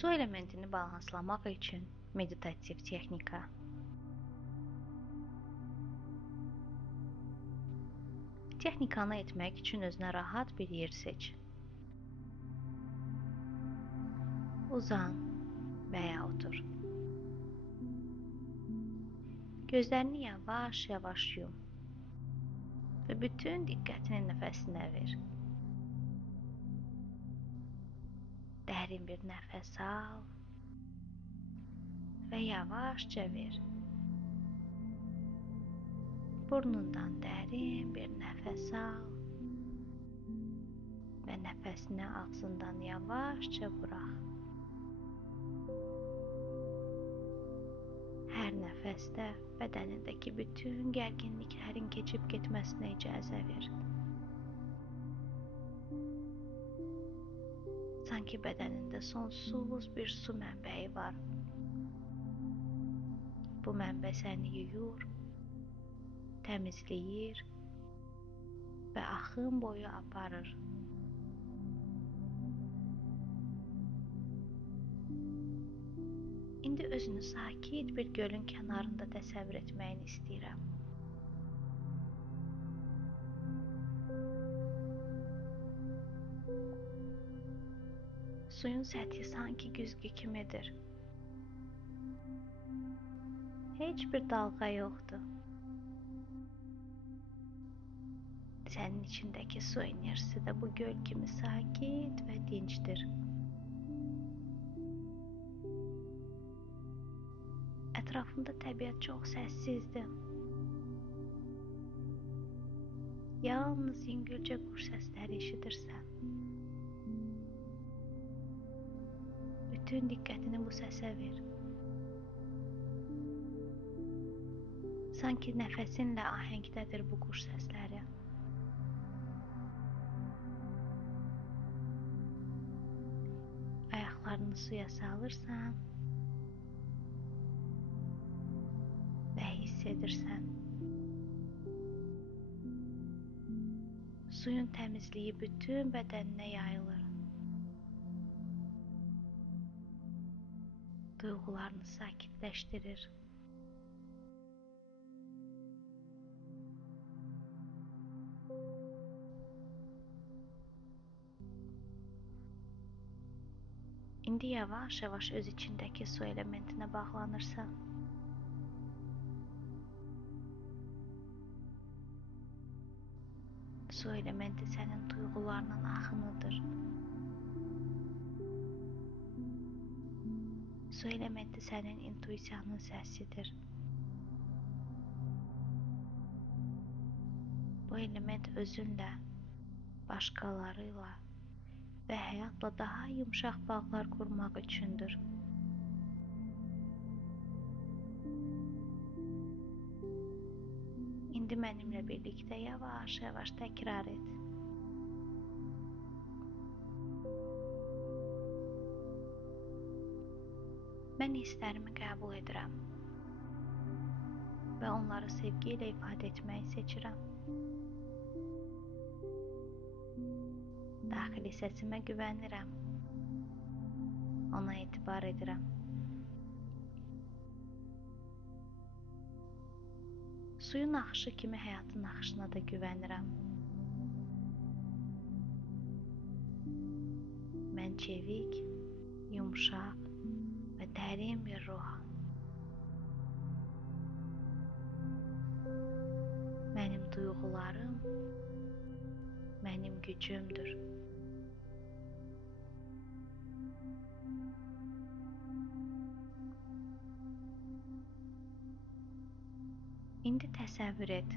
Su elementini balanslamaq üçün meditativ texnika. Texnikanı etmək üçün özünə rahat bir yer seç. Uzan və ya otur. Gözlərini yavaş-yavaş yum və bütün diqqətini nəfəsinə ver. Dərin bir nəfəs al və yavaşca ver. Burnundan dərin bir nəfəs al və nəfəsini ağzından yavaşca burax. Hər nəfəsdə bədənindəki bütün gərginliklərin keçib getməsinə icazə ver. Sanki bədənində sonsuz bir su mənbəyi var. Bu mənbə səni yuyur, təmizləyir və axın boyu aparır. İndi özünü sakit bir gölün kənarında təsəvvür etməyini istəyirəm. Suyun səthi sanki güzgü kimidir. Heç bir dalğa yoxdur. Sənin içindəki su enerjisi də bu göl kimi sakit və dincdir. Ətrafında təbiət çox səssizdir. Yalnız yüngülcə quş səsləri eşidirsən. Bütün diqqətini bu səsə ver. Sanki nəfəsinlə ahəngdədir bu quş səsləri. Ayaqlarını suya salırsan və hiss edirsən. Suyun təmizliyi bütün bədəninə yayılır. Duyğularını sakitləşdirir. İndi yavaş-yavaş öz içindəki su elementinə bağlanırsan. Su elementi sənin duyğularının axınıdır. Su elementi sənin intuisiyanın səsidir. Bu element özünlə, başqalarıyla və həyatla daha yumşaq bağlar qurmaq üçündür. İndi mənimlə birlikdə yavaş-yavaş təkrar et. Mən hisslərimi qəbul edirəm və onları sevgi ilə ifadə etməyi seçirəm. Daxili səsimə güvənirəm. Ona etibar edirəm. Suyun axışı kimi həyatın axışına da güvənirəm. Mən çevik, yumşaq və dərin bir ruham. Mənim duyğularım mənim gücümdür. İndi təsəvvür et.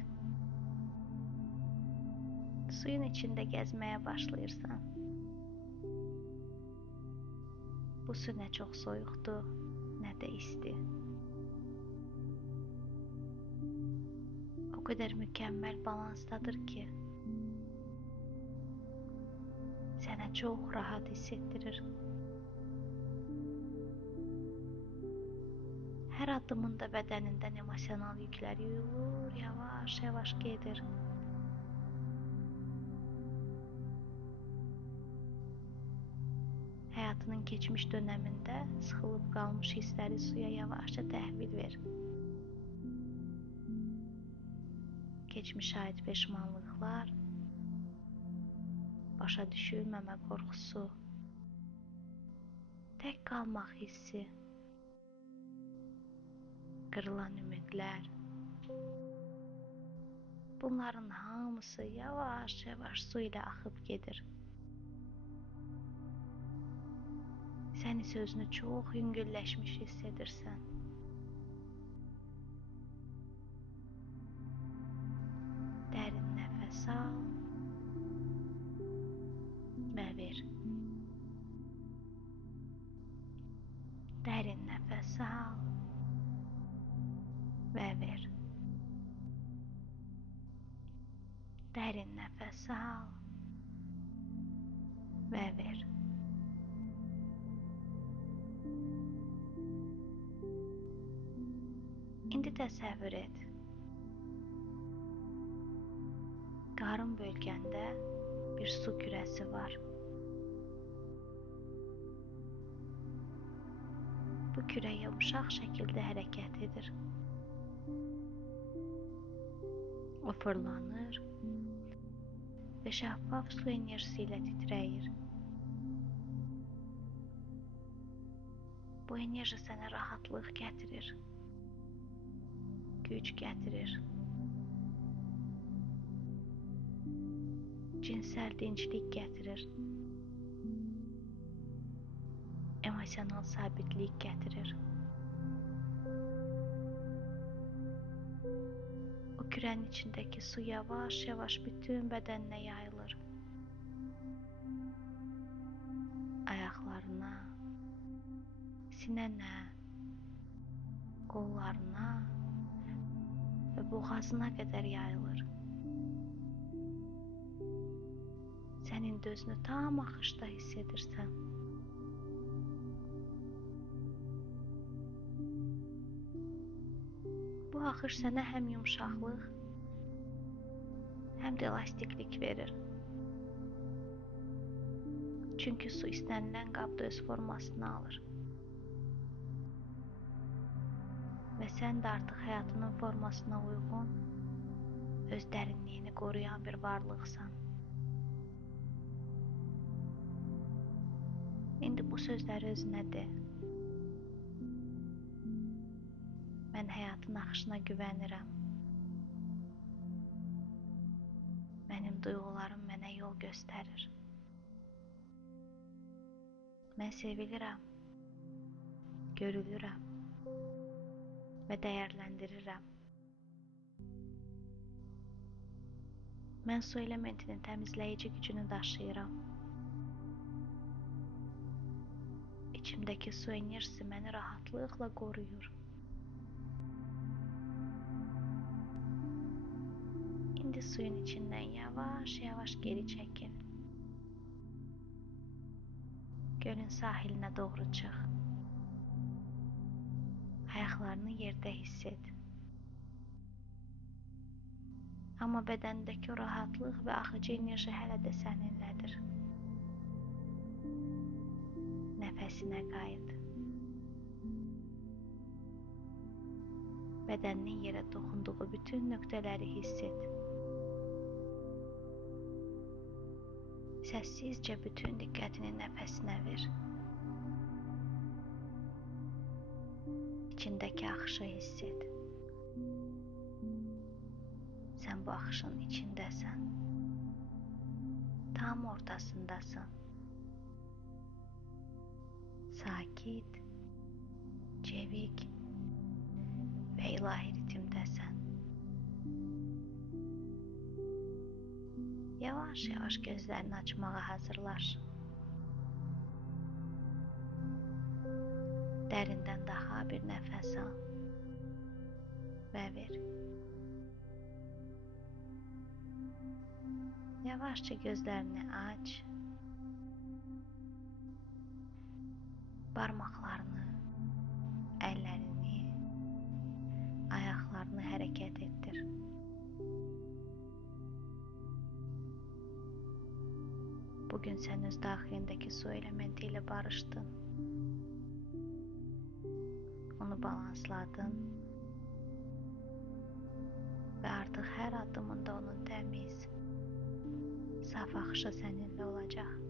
Suyun içində gəzməyə başlayırsan. Bu su nə çox soyuqdur, nə də isti. O qədər mükəmməl balansdadır ki, sənə çox rahat hiss etdirir. Hər addımında bədənindən emosional yüklər yuyulur, yavaş-yavaş gedir. həyatının keçmiş dönəmində sıxılıb qalmış hissləri suya yavaşca təhvil ver. Keçmişə aid peşmanlıqlar, başa düşülməmə qorxusu, tək qalmaq hissi, qırılan ümidlər, bunların hamısı yavaş-yavaş su ilə axıb gedir. Sən isə özünü çox yüngülləşmiş hiss edirsən. Dərin nəfəs al və ver. Dərin nəfəs al və ver. Dərin nəfəs al və ver. İndi təsəvvür et. Qarın bölgəndə bir su kürəsi var. Bu kürə yumşaq şəkildə hərəkət edir. O fırlanır və şəffaf su enerjisi ilə titrəyir. Bu enerji sənə rahatlıq gətirir, güc gətirir, cinsel dinclik gətirir, emosional sabitlik gətirir. O kürənin içindəki su yavaş-yavaş bütün bədəninə yayılır. Ayaqlarına, sinənə, qollarına və boğazına qədər yayılır. Sən indi özünü tam axışda hiss edirsən. Bu axış sənə həm yumşaqlıq, həm də elastiklik verir. Çünki su istənilən qabda öz formasını alır. Və sən də artıq həyatının formasına uyğun, öz dərinliyini qoruyan bir varlıqsan. İndi bu sözləri özünə de. Mən həyatın axışına güvənirəm. Mənim duyğularım mənə yol göstərir. Mən sevilirəm, görülürəm və dəyərləndirirəm. Mən su elementinin təmizləyici gücünü daşıyıram. İçimdəki su enerjisi məni rahatlıqla qoruyur. İndi suyun içindən yavaş-yavaş geri çəkil. Gölün sahilinə doğru çıx. Ayaqlarını yerdə hiss et. Amma bədəndəki o rahatlıq və axıcı enerji hələ də səninlədir. Nəfəsinə qayıt. Bədəninin yerə toxunduğu bütün nöqtələri hiss et. Səssizcə bütün diqqətini nəfəsinə ver. İçindəki axışı hiss et. Sən bu axışın içindəsən. Tam ortasındasın. Sakit, cevik və ilahi ritmdəsən. Yavaş-yavaş gözlərini açmağa hazırlaş. Dərindən daha bir nəfəs al və ver. Yavaşca gözlərini aç. Barmaqlarını, əllərini, ayaqlarını hərəkət etdir. Bugün sən öz daxilindəki su elementi ilə barışdın. Onu balansladın və artıq hər addımında onun təmiz, saf axışı səninlə olacaq.